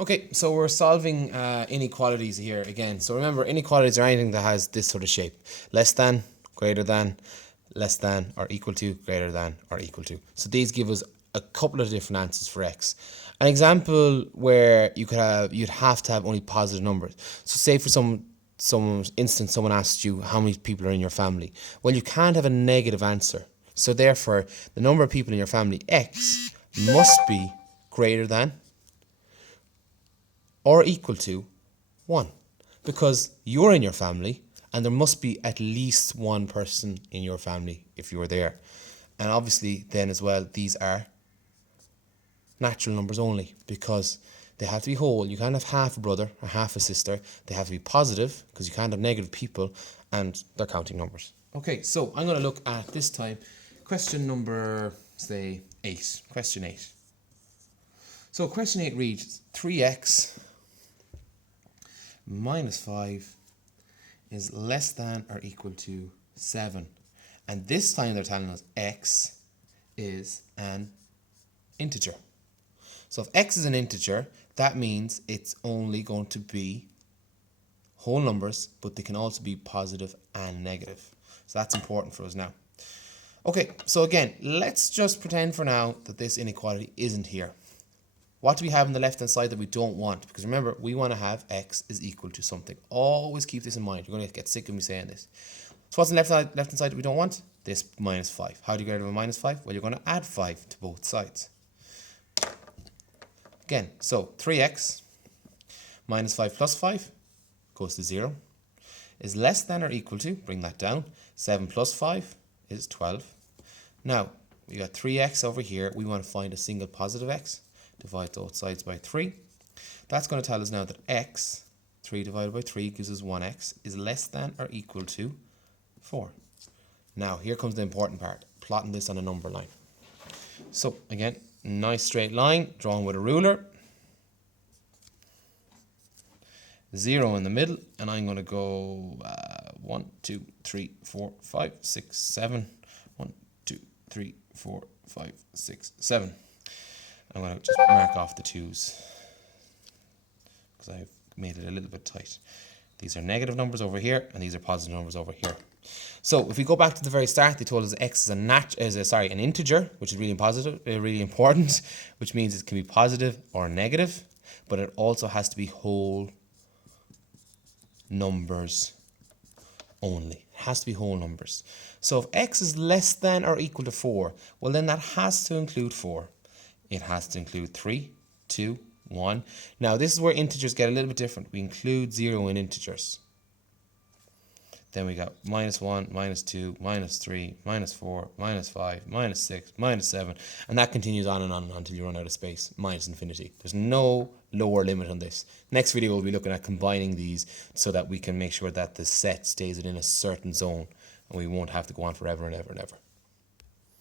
Okay, so we're solving inequalities here again. So remember, inequalities are anything that has this sort of shape. Less than, greater than, less than, or equal to, greater than, or equal to. So these give us a couple of different answers for x. An example where you'd have to have only positive numbers. So say for someone's instance, someone asks you how many people are in your family. Well, you can't have a negative answer. So therefore, the number of people in your family, x, must be greater than or equal to 1, because you're in your family and there must be at least one person in your family if you were there. And obviously then as well, these are natural numbers only because they have to be whole. You can't have half a brother or half a sister. They have to be positive because you can't have negative people, and they're counting numbers. Okay, so I'm going to look at this time question number, say, 8. Question 8. So question 8 reads 3x minus 5 is less than or equal to 7. And this time they're telling us x is an integer. So if x is an integer, that means it's only going to be whole numbers, but they can also be positive and negative. So that's important for us now. Okay, so again, let's just pretend for now that this inequality isn't here. What do we have on the left hand side that we don't want? Because remember, we want to have x is equal to something. Always keep this in mind. You're going to get sick of me saying this. So what's on the left hand side that we don't want? This minus 5. How do you get rid of a minus 5? Well, you're going to add 5 to both sides. Again, so 3x minus 5 plus 5 goes to 0. Is less than or equal to, bring that down, 7 plus 5 is 12. Now, we got 3x over here. We want to find a single positive x. Divide both sides by 3. That's going to tell us now that x, 3 divided by 3 gives us 1x, is less than or equal to 4. Now, here comes the important part, plotting this on a number line. So, again, nice straight line, drawn with a ruler. 0 in the middle, and I'm going to go 1, 2, 3, 4, 5, 6, 7. 1, 2, 3, 4, 5, 6, 7. I'm going to just mark off the 2's because I've made it a little bit tight. These are negative numbers over here, and these are positive numbers over here. So if we go back to the very start, they told us x is an integer, which is really important, which means it can be positive or negative, but it also has to be whole numbers only. It has to be whole numbers. So if x is less than or equal to 4, well then that has to include 4. It has to include 3, 2, 1. Now this is where integers get a little bit different. We include 0 in integers. Then we got minus 1, minus 2, minus 3, minus 4, minus 5, minus 6, minus 7. And that continues on and on until you run out of space, minus infinity. There's no lower limit on this. Next video we'll be looking at combining these so that we can make sure that the set stays within a certain zone and we won't have to go on forever and ever and ever.